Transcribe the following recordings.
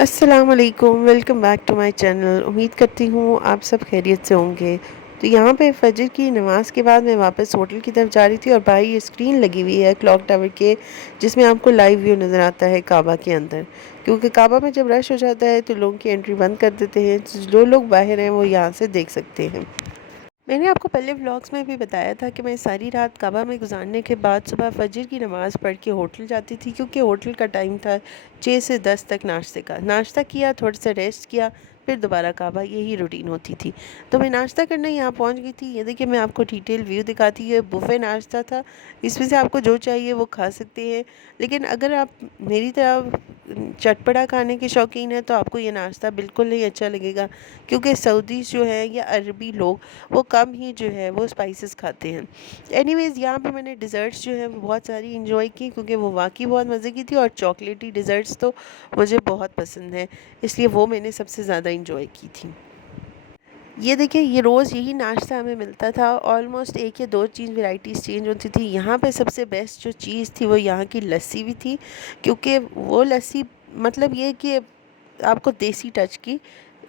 अस्सलामुअलैकुम, welcome back to my channel. उम्मीद करती हूँ आप सब खैरियत से होंगे। तो यहाँ पे फजर की नमाज़ के बाद मैं वापस होटल की तरफ जा रही थी और बाहर ये स्क्रीन लगी हुई है क्लॉक टावर के, जिसमें आपको लाइव व्यू नज़र आता है काबा के अंदर। क्योंकि काबा में जब रश हो जाता है तो लोगों की एंट्री बंद कर देते हैं, जो लोग बाहर हैं वो यहाँ से देख सकते हैं। मैंने आपको पहले व्लॉग्स में भी बताया था कि मैं सारी रात काबा में गुजारने के बाद सुबह फजर की नमाज़ पढ़ के होटल जाती थी, क्योंकि होटल का टाइम था 6 से 10 तक नाश्ते का। नाश्ता किया, थोड़ा सा रेस्ट किया, फिर दोबारा काबा, यही रूटीन होती थी। तो मैं नाश्ता करने यहाँ पहुँच गई थी। ये देखिए मैं आपको डिटेल व्यू दिखाती है। बुफ़े नाश्ता था, इसमें से आपको जो चाहिए वो खा सकते हैं। लेकिन अगर आप मेरी तरह चटपटा खाने के शौकीन हैं तो आपको ये नाश्ता बिल्कुल नहीं अच्छा लगेगा, क्योंकि सऊदी जो है या अरबी लोग वो कम ही जो है वो स्पाइसेस खाते हैं। एनीवेज़ यहाँ पे मैंने डिज़र्ट्स जो है वो बहुत सारी इंजॉय की, क्योंकि वो वाकई बहुत मज़े की थी और चॉकलेटी डिज़र्ट्स तो मुझे बहुत पसंद है, इसलिए वो मैंने सबसे ज़्यादा इंजॉय की थी। ये देखिए ये रोज़ यही नाश्ता हमें मिलता था। ऑलमोस्ट एक या दो चीज़ वैराइटीज़ चेंज होती थी। यहाँ पे सबसे बेस्ट जो चीज़ थी वो यहाँ की लस्सी भी थी, क्योंकि वो लस्सी मतलब ये कि आपको देसी टच की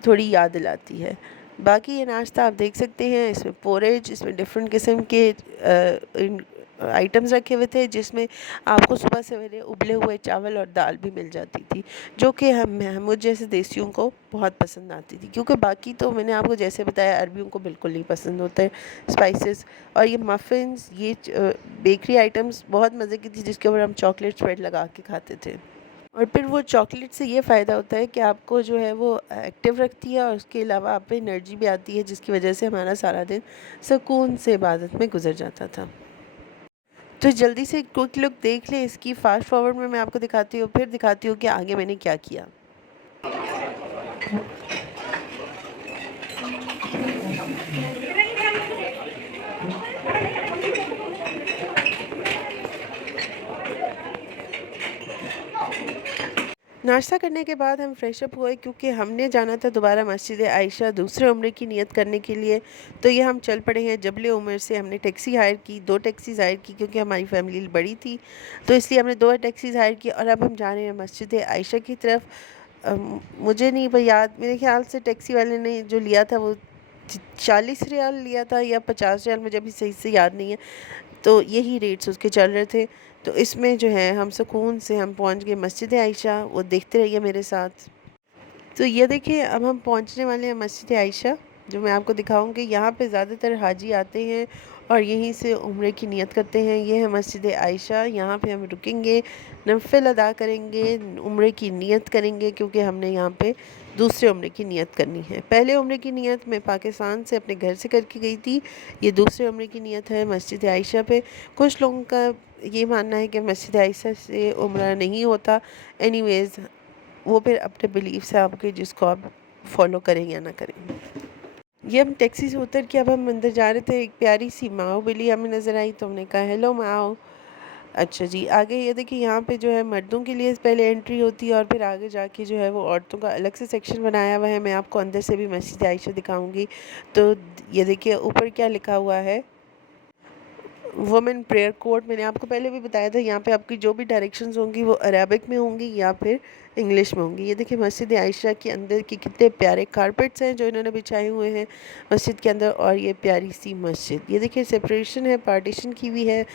थोड़ी याद दिलाती है। बाकी ये नाश्ता आप देख सकते हैं, इसमें पोरेज, इसमें डिफरेंट किस्म के आइटम्स रखे हुए थे, जिसमें आपको सुबह सवेरे उबले हुए चावल और दाल भी मिल जाती थी, जो कि हम मुझ जैसे देसियों को बहुत पसंद आती थी, क्योंकि बाकी तो मैंने आपको जैसे बताया अरबियों को बिल्कुल नहीं पसंद होते स्पाइसेस। और ये मफ़िन्स, ये बेकरी आइटम्स बहुत मज़े की थी, जिसके ऊपर हम चॉकलेट स्प्रेड लगा के खाते थे। और फिर वो चॉकलेट से ये फ़ायदा होता है कि आपको जो है वो एक्टिव रखती है, और उसके अलावा आप पे एनर्जी भी आती है, जिसकी वजह से हमारा सारा दिन सुकून से इबादत में गुजर जाता था। तो जल्दी से क्विक लुक देख लें इसकी। फ़ास्ट फॉरवर्ड में मैं आपको दिखाती हूँ, फिर दिखाती हूँ कि आगे मैंने क्या किया। नाश्ता करने के बाद हम फ्रेश अप हुए, क्योंकि हमने जाना था दोबारा मस्जिद आयशा दूसरे उम्रे की नियत करने के लिए। तो ये हम चल पड़े हैं जबल उमर से। हमने टैक्सी हायर की, 2 टैक्सीज़ हायर की, क्योंकि हमारी फैमिली बड़ी थी, तो इसलिए हमने 2 टैक्सीज़ हायर की और अब हम जा रहे हैं मस्जिद आयशा की तरफ। मुझे नहीं भाई याद, मेरे ख़्याल से टैक्सी वाले ने जो लिया था वो 40 रियाल लिया था या 50 रियाल, मुझे अभी सही से याद नहीं है। तो यही रेट्स उसके चल रहे थे। तो इसमें जो है हम सुकून से हम पहुंच गए मस्जिद आयशा। वो देखते रहिए मेरे साथ। तो ये देखिए अब हम पहुंचने वाले हैं मस्जिद आयशा, जो मैं आपको दिखाऊंगी। यहाँ पे ज़्यादातर हाजी आते हैं और यहीं से उम्रे की नियत करते हैं। ये है मस्जिद आयशा, यहाँ पे हम रुकेंगे, नफिल अदा करेंगे, उम्रे की नियत करेंगे, क्योंकि हमने यहाँ पे दूसरे उम्रे की नियत करनी है। पहले उम्रे की नियत मैं पाकिस्तान से अपने घर से करके गई थी। ये दूसरे उम्रे की नियत है मस्जिद आयशा पे। कुछ लोगों का ये मानना है कि मस्जिद आयशा से उम्रा नहीं होता। एनीवेज़ वो फिर अपने बिलीफ से आपके, जिसको आप फॉलो करें या ना करें। ये हम टैक्सी से उतर के अब हम अंदर जा रहे थे। एक प्यारी सी माओ बिल्ली हमें नज़र आई, तो हमने कहा हेलो माओ। अच्छा जी, आगे ये देखिए यहाँ पे जो है मर्दों के लिए पहले एंट्री होती है और फिर आगे जाके जो है वो औरतों का अलग से सेक्शन बनाया हुआ है। मैं आपको अंदर से भी मस्जिद आयशा दिखाऊंगी। तो ये देखिए ऊपर क्या लिखा हुआ है, वुमेन प्रेयर कोड। मैंने आपको पहले भी बताया था, यहाँ पे आपकी जो भी डायरेक्शंस होंगी वो अरबिक में होंगी या फिर इंग्लिश में होंगी। ये देखिए मस्जिद आयशा के अंदर की कितने प्यारे कारपेट्स हैं जो इन्होंने बिछाए हुए हैं मस्जिद के अंदर। और ये प्यारी सी मस्जिद, ये देखिए सेपरेशन है, पार्टीशन की हुई है,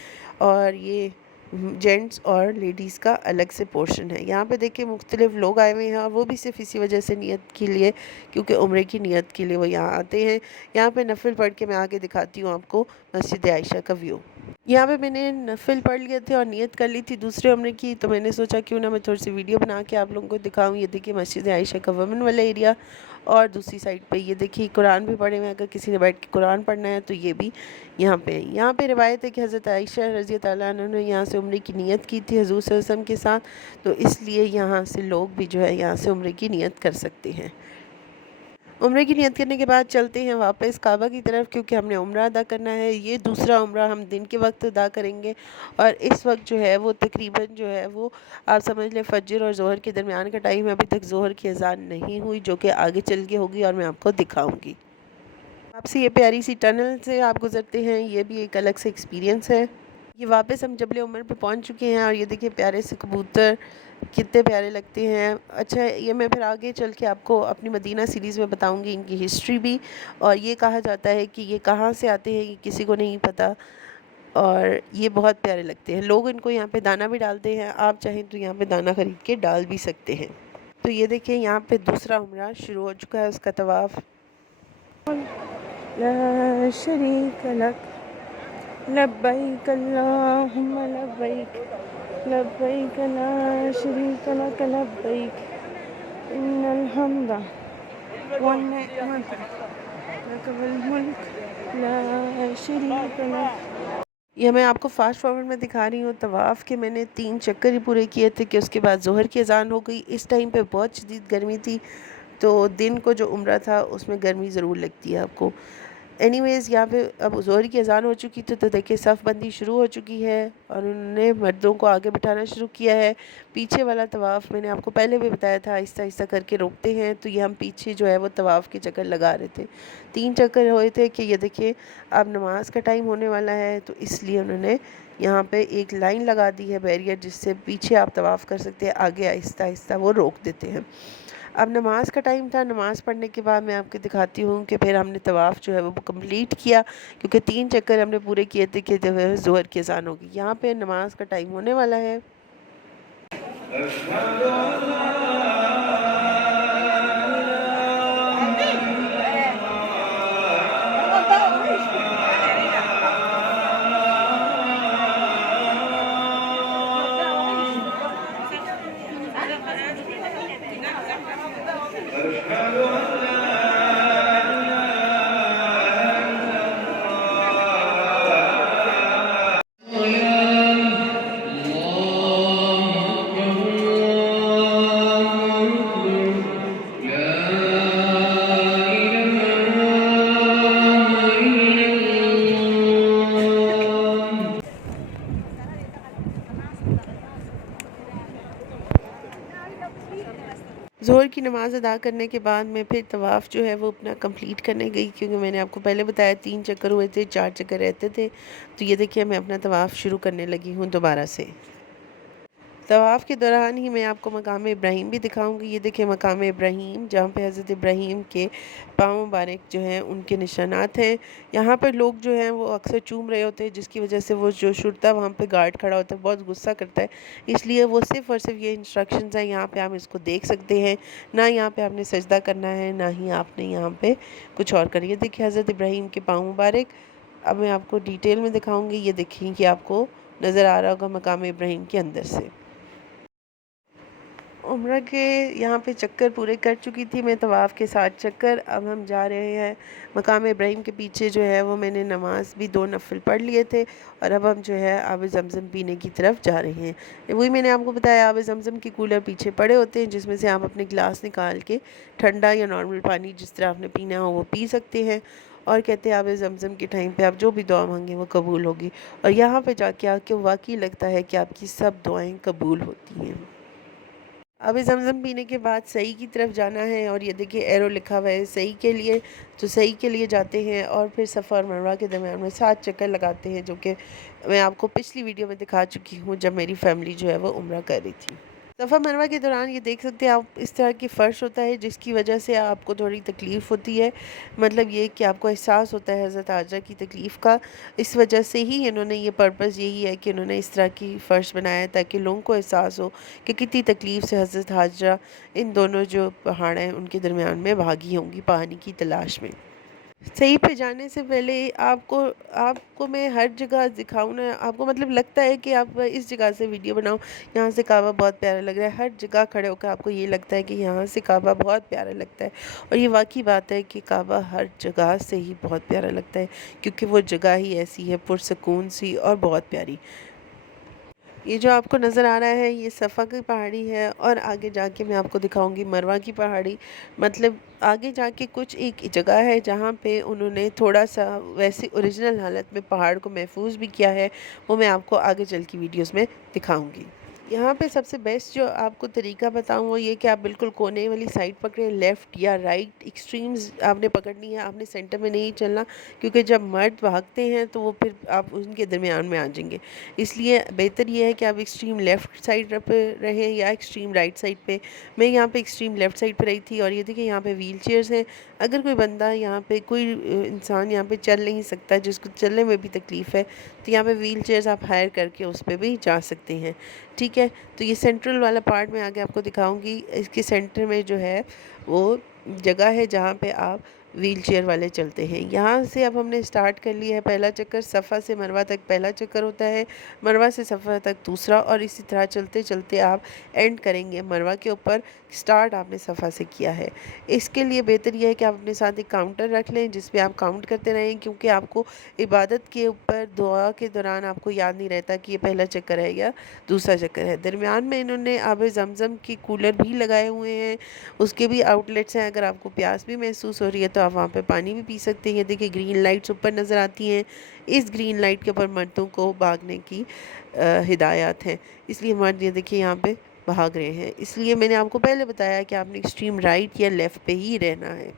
और ये जेंट्स और लेडीज़ का अलग से पोर्शन है। यहाँ पे देखिए मुख्तलिफ लोग आए हुए हैं, और वो भी सिर्फ इसी वजह से नियत के लिए, क्योंकि उम्रे की नियत के लिए वो यहाँ आते हैं। यहाँ पे नफिल पढ़ के मैं आगे दिखाती हूँ आपको मस्जिद आयशा का व्यू। यहाँ पे मैंने नफिल पढ़ लिए थे और नियत कर ली थी दूसरे उम्रे की, तो मैंने सोचा क्यों ना मैं थोड़ी सी वीडियो बना के आप लोगों को दिखाऊँ। ये देखिए मस्जिद आयशा का वुमेन वाला एरिया, और दूसरी साइड पे ये देखिए कुरान भी पढ़े हुए हैं। अगर किसी ने बैठ के कुरान पढ़ना है तो ये भी यहाँ पे है। यहाँ पे रिवायत है कि हज़रत आयशा रज़ी ताला अन्हा ने यहाँ से उम्रे की नियत की थी हज़ूर सल्लल्लाहु अलैहि वसल्लम के साथ, तो इसलिए यहाँ से लोग भी जो है यहाँ से उम्रे की नियत कर सकते हैं। उम्रे की नियत करने के बाद चलते हैं वापस काबा की तरफ, क्योंकि हमने उम्रा अदा करना है। ये दूसरा उम्रा हम दिन के वक्त अदा करेंगे, और इस वक्त जो है वो तकरीबन जो है वो आप समझ लें फजर और ज़ोहर के दरमियान का टाइम है। अभी तक ज़ोहर की अज़ान नहीं हुई, जो कि आगे चल के होगी और मैं आपको दिखाऊंगी। आपसे ये प्यारी सी टनल से आप गुज़रते हैं, ये भी एक अलग से एक्सपीरियंस है। ये वापस हम जबल उमर पे पहुंच चुके हैं और ये देखिए प्यारे से कबूतर कितने प्यारे लगते हैं। अच्छा, ये मैं फिर आगे चल के आपको अपनी मदीना सीरीज़ में बताऊंगी इनकी हिस्ट्री भी, और ये कहा जाता है कि ये कहाँ से आते हैं ये किसी को नहीं पता, और ये बहुत प्यारे लगते हैं। लोग इनको यहाँ पे दाना भी डालते हैं, आप चाहें तो यहाँ पे दाना खरीद के डाल भी सकते हैं। तो ये देखिए यहाँ पे दूसरा उम्रा शुरू हो चुका है, उसका तवाफ़। ला शरीक लक लब्बैक अल्लाहुम्मा लब्बैक लब्बैक ला शरीक लक लब्बैक इन्नल हम्दा वन निअमत लक वल मुल्क ला शरीक लक। ये मैं आपको फास्ट फॉरवर्ड में दिखा रही हूँ। तवाफ़ के मैंने 3 चक्कर ही पूरे किए थे कि उसके बाद ज़ोहर की अज़ान हो गई। इस टाइम पे बहुत शदीद गर्मी थी, तो दिन को जो उम्रा था उसमें गर्मी ज़रूर लगती है आपको। एनीवेज़ यहाँ पे अब ज़ोहर की अज़ान हो चुकी थी, तो देखिए सफ़ बंदी शुरू हो चुकी है और उन्होंने मर्दों को आगे बिठाना शुरू किया है। पीछे वाला तवाफ़ मैंने आपको पहले भी बताया था, आहिस्ता आहिस्ता करके रोकते हैं। तो ये हम पीछे जो है वो तवाफ़ के चक्कर लगा रहे थे। 3 चक्कर हुए थे कि ये देखिए अब नमाज का टाइम होने वाला है, तो इसलिए उन्होंने यहाँ पे एक लाइन लगा दी है बैरियर, जिससे पीछे आप तवाफ़ कर सकते हैं, आगे आहिस्ता आहिस्ता वो रोक देते हैं। अब नमाज़ का टाइम था। नमाज़ पढ़ने के बाद मैं आपको दिखाती हूँ कि फिर हमने तवाफ़ जो है वो कंप्लीट किया, क्योंकि 3 चक्कर हमने पूरे किए थे कि जब ज़ोहर की अज़ान होगी। यहाँ पे नमाज़ का टाइम होने वाला है। ज़ोहर की नमाज़ अदा करने के बाद मैं फिर तवाफ़ जो है वो अपना कंप्लीट करने गई, क्योंकि मैंने आपको पहले बताया 3 चक्कर हुए थे, 4 चक्कर रहते थे। तो ये देखिए मैं अपना तवाफ़ शुरू करने लगी हूँ दोबारा से। तवाफ़ के दौरान ही मैं आपको मकाम इब्राहीम भी दिखाऊंगी। ये देखिए मकाम इब्राहीम, जहाँ पे हज़रत इब्राहीम के पाँव मुबारक जो हैं उनके निशानात हैं। यहाँ पर लोग जो हैं वो अक्सर चूम रहे होते हैं, जिसकी वजह से वो जो शुरता वहाँ पे गार्ड खड़ा होता है बहुत गुस्सा करता है। इसलिए वो सिर्फ़ और सिर्फ ये इंस्ट्रक्शंस हैं, यहाँ पे आप इसको देख सकते हैं। ना यहाँ पे आपने सजदा करना है, ना ही आपने यहाँ पे कुछ और करना है। ये देखिए हज़रत इब्राहीम के पाँव मुबारक। अब मैं आपको डिटेल में दिखाऊँगी। ये देखिए कि आपको नज़र आ रहा होगा मकाम इब्राहीम के अंदर से। उम्रा के यहाँ पे चक्कर पूरे कर चुकी थी मैं, तवाफ़ के 7 चक्कर। अब हम जा रहे हैं मकाम इब्राहीम के पीछे जो है वो मैंने नमाज भी 2 नफिल पढ़ लिए थे, और अब हम जो है आब ज़मज़म पीने की तरफ जा रहे हैं। वही मैंने आपको बताया, आब ज़मज़म के कूलर पीछे पड़े होते हैं, जिसमें से आप अपने गिलास निकाल के ठंडा या नॉर्मल पानी जिस तरह आपने पीना हो वो पी सकते हैं। और कहते हैं आब ज़मज़म के टाइम पे आप जो भी दुआ मांगे वो कबूल होगी, और यहाँ पे जाके आके वाकई लगता है कि आपकी सब दुआएं कबूल होती हैं। अभी ज़मज़म पीने के बाद सही की तरफ जाना है, और ये देखिए एरो लिखा हुआ है सही के लिए। तो सही के लिए जाते हैं और फिर सफ़ा और मरवा के दरमियान में 7 चक्कर लगाते हैं, जो कि मैं आपको पिछली वीडियो में दिखा चुकी हूँ जब मेरी फैमिली जो है वो उम्रा कर रही थी। सफ़ा मरवा के दौरान ये देख सकते हैं आप, इस तरह की फ़र्श होता है जिसकी वजह से आपको थोड़ी तकलीफ़ होती है। मतलब ये कि आपको एहसास होता है हज़रत हाजरा की तकलीफ़ का। इस वजह से ही इन्होंने ये पर्पज़ यही है कि इन्होंने इस तरह की फ़र्श बनाया है, ताकि लोगों को एहसास हो कि कितनी तकलीफ़ से हज़रत हाजरा इन दोनों जो पहाड़ हैं उनके दरमियान में भागी होंगी पानी की तलाश में। सही पे जाने से पहले आपको आपको मैं हर जगह दिखाऊँ ना, आपको मतलब लगता है कि आप इस जगह से वीडियो बनाओ, यहाँ से काबा बहुत प्यारा लग रहा है। हर जगह खड़े होकर आपको ये लगता है कि यहाँ से काबा बहुत प्यारा लगता है, और ये वाकई बात है कि काबा हर जगह से ही बहुत प्यारा लगता है, क्योंकि वो जगह ही ऐसी है पुरसकून सी और बहुत प्यारी। ये जो आपको नज़र आ रहा है ये सफ़ा की पहाड़ी है, और आगे जाके मैं आपको दिखाऊंगी मरवा की पहाड़ी। मतलब आगे जाके कुछ एक जगह है जहाँ पे उन्होंने थोड़ा सा वैसे ओरिजिनल हालत में पहाड़ को महफूज भी किया है, वो मैं आपको आगे चल की वीडियोस में दिखाऊंगी। यहाँ पे सबसे बेस्ट जो आपको तरीका बताऊँ वो ये कि आप बिल्कुल कोने वाली साइड पकड़ें, लेफ़्ट या राइट एक्सट्रीम्स आपने पकड़नी है, आपने सेंटर में नहीं चलना, क्योंकि जब मर्द भागते हैं तो वो फिर आप उनके दरमियान में आ जाएंगे। इसलिए बेहतर ये है कि आप एक्सट्रीम लेफ़्ट साइड पे रहें या एक्सट्रीम राइट साइड पे। मैं यहाँ पे एक्सट्रीम लेफ़्ट साइड पे रही थी। और ये देखिए यहाँ पे व्हील चेयर्स हैं। अगर कोई बंदा यहाँ पे कोई इंसान यहाँ पे चल नहीं सकता, जिसको चलने में भी तकलीफ़ है, तो यहाँ पे व्हील चेयर्स आप हायर करके उस पर भी जा सकते हैं। ठीक है, तो ये सेंट्रल वाला पार्ट में आगे आपको दिखाऊंगी। इसके सेंटर में जो है वो जगह है जहाँ पे आप व्हील चेयर वाले चलते हैं। यहाँ से अब हमने स्टार्ट कर लिया है पहला चक्कर। सफ़ा से मरवा तक पहला चक्कर होता है, मरवा से सफ़ा तक दूसरा, और इसी तरह चलते चलते आप एंड करेंगे मरवा के ऊपर। स्टार्ट आपने सफ़ा से किया है। इसके लिए बेहतर यह है कि आप अपने साथ एक काउंटर रख लें जिस पे आप काउंट करते रहें, क्योंकि आपको इबादत के ऊपर दुआ के दौरान आपको याद नहीं रहता कि ये पहला चक्कर है या दूसरा चक्कर है। दरमियान में इन्होंने आब ज़मज़म के कूलर भी लगाए हुए हैं, उसके भी आउटलेट्स हैं। अगर आपको प्यास भी महसूस हो रही है तो आप वहाँ पे पानी भी पी सकते हैं। देखिए ग्रीन लाइट्स ऊपर नज़र आती हैं। इस ग्रीन लाइट के ऊपर मर्दों को भागने की हिदायत हैं, इसलिए मर्द ये देखिए यहाँ पे भाग रहे हैं। इसलिए मैंने आपको पहले बताया कि आपने एक्सट्रीम राइट या लेफ़्ट पे ही रहना है।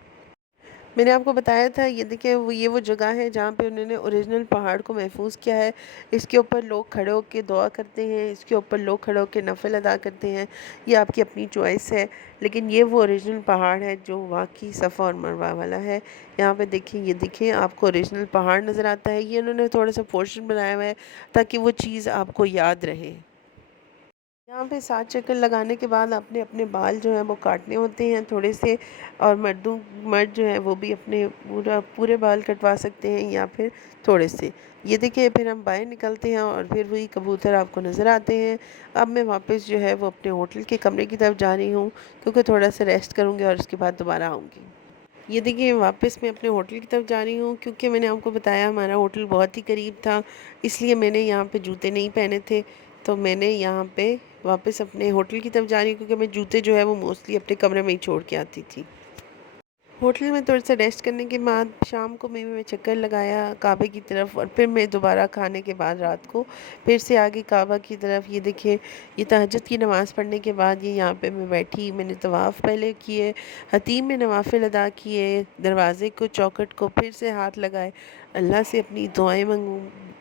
मैंने आपको बताया था, ये देखिए वो जगह है जहाँ पे उन्होंने ओरिजिनल पहाड़ को महफूज किया है। इसके ऊपर लोग खड़े होकर दुआ करते हैं, इसके ऊपर लोग खड़े होकर नफल अदा करते हैं। ये आपकी अपनी चॉइस है, लेकिन ये वो ओरिजिनल पहाड़ है जो वाकई सफ़ा और मरवा वाला है। यहाँ पे देखिए, ये देखिए आपको ओरिजिनल पहाड़ नज़र आता है। ये उन्होंने थोड़ा सा पोर्शन बनाया हुआ है ताकि वो चीज़ आपको याद रहे। यहाँ पे 7 चक्कर लगाने के बाद अपने अपने बाल जो हैं वो काटने होते हैं थोड़े से। और मर्द जो है वो भी अपने पूरे बाल कटवा सकते हैं या फिर थोड़े से। ये देखिए फिर हम बाहर निकलते हैं और फिर वही कबूतर आपको नज़र आते हैं। अब मैं वापस जो है वो अपने होटल के कमरे की तरफ जा रही हूँ, क्योंकि थोड़ा सा रेस्ट करूँगी और उसके बाद दोबारा आऊँगी। ये देखिए वापस मैं अपने होटल की तरफ जा रही हूँ, क्योंकि मैंने आपको बताया हमारा होटल बहुत ही करीब था, इसलिए मैंने यहाँ पे जूते नहीं पहने थे। तो मैंने यहाँ पे वापस अपने होटल की तरफ जा रही हूँ, क्योंकि मैं जूते जो है वो मोस्टली अपने कमरे में ही छोड़ के आती थी। होटल में थोड़ा सा रेस्ट करने के बाद शाम को मैं चक्कर लगाया काबे की तरफ, और फिर मैं दोबारा खाने के बाद रात को फिर से आगे काबा की तरफ। ये देखिए ये तहज्जुद की नमाज़ पढ़ने के बाद ये यहाँ पे मैं बैठी, मैंने तवाफ़ पहले किए, हतीम में नवाफिल अदा किए, दरवाज़े को चौखट को फिर से हाथ लगाए, अल्लाह से अपनी दुआएं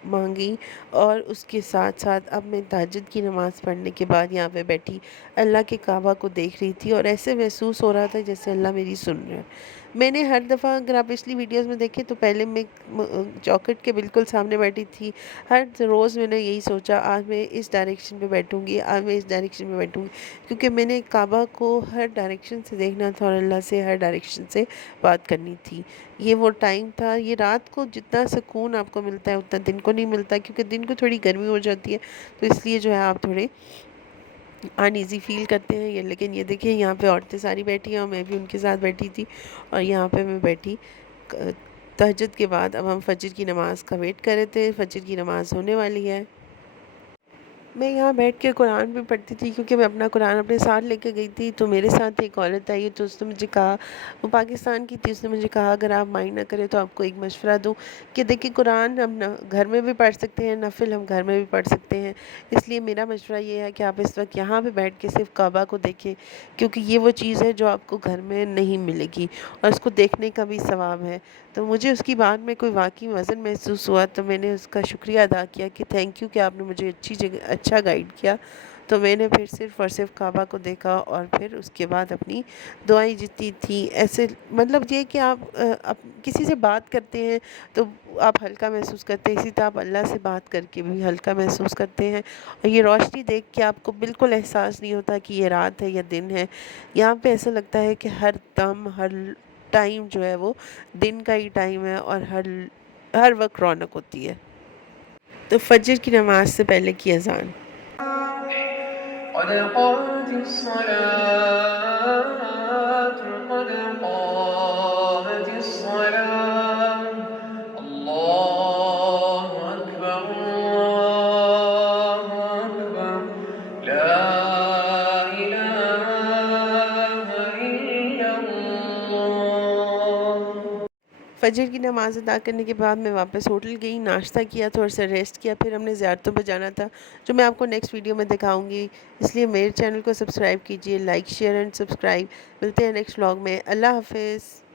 मांगी। और उसके साथ साथ अब मैं तहज्जुद की नमाज़ पढ़ने के बाद यहाँ पे बैठी अल्लाह के काबा को देख रही थी, और ऐसे महसूस हो रहा था जैसे अल्लाह मेरी सुन रहा है। मैंने हर दफ़ा, अगर आप पिछली वीडियोस में देखें तो पहले मैं चौखट के बिल्कुल सामने बैठी थी। हर रोज़ मैंने यही सोचा आज मैं इस डायरेक्शन पे बैठूंगी, आज मैं इस डायरेक्शन में बैठूंगी, क्योंकि मैंने काबा को हर डायरेक्शन से देखना था और अल्लाह से हर डायरेक्शन से बात करनी थी। ये वो टाइम था। ये रात को जितना सुकून आपको मिलता है उतना दिन को नहीं मिलता, क्योंकि दिन को थोड़ी गर्मी हो जाती है, तो इसलिए जो है आप थोड़े अनईज़ी फ़ील करते हैं। ये लेकिन ये देखिए यहाँ पे औरतें सारी बैठी हैं और मैं भी उनके साथ बैठी थी, और यहाँ पे मैं बैठी तहज्जुद के बाद। अब हम फ़जर की नमाज़ का वेट कर रहे थे, फ़जर की नमाज़ होने वाली है। मैं यहाँ बैठ के कुरान भी पढ़ती थी, क्योंकि मैं अपना कुरान अपने साथ लेके गई थी। तो मेरे साथ एक औरत आई, तो उसने मुझे कहा, वो पाकिस्तान की थी, उसने मुझे कहा अगर आप माइंड ना करें तो आपको एक मशवरा दूँ कि देखिए कुरान हम न घर में भी पढ़ सकते हैं, नफिल हम घर में भी पढ़ सकते हैं। इसलिए मेरा मशवरा ये है कि आप इस वक्त यहाँ पे बैठ के सिर्फ काबा को देखें, क्योंकि ये वो चीज़ है जो आपको घर में नहीं मिलेगी, और उसको देखने का भी सवाब है। तो मुझे उसकी बात में कोई वाक़ई वज़न महसूस हुआ, तो मैंने उसका शुक्रिया अदा किया कि थैंक यू कि आपने मुझे अच्छी जगह अच्छा गाइड किया। तो मैंने फिर सिर्फ़ और सिर्फ काबा को देखा, और फिर उसके बाद अपनी दुआएं जितनी थी ऐसे, मतलब ये कि आप किसी से बात करते हैं तो आप हल्का महसूस करते हैं, इसी तरह आप अल्लाह से बात करके भी हल्का महसूस करते हैं। और ये रोशनी देख के आपको बिल्कुल एहसास नहीं होता कि ये रात है या दिन है। यहाँ पे ऐसा लगता है कि हर दम हर टाइम जो है वो दिन का ही टाइम है, और हर वक्त रौनक होती है। तो फजर की नमाज से पहले की अजान। फ़जर की नमाज़ अदा करने के बाद मैं वापस होटल गई, नाश्ता किया, थोड़ा सा रेस्ट किया, फिर हमने ज़ियारतों पर जाना था, जो मैं आपको नेक्स्ट वीडियो में दिखाऊंगी। इसलिए मेरे चैनल को सब्सक्राइब कीजिए, लाइक शेयर एंड सब्सक्राइब। मिलते हैं नेक्स्ट व्लॉग में। अल्लाह हाफ़िज़।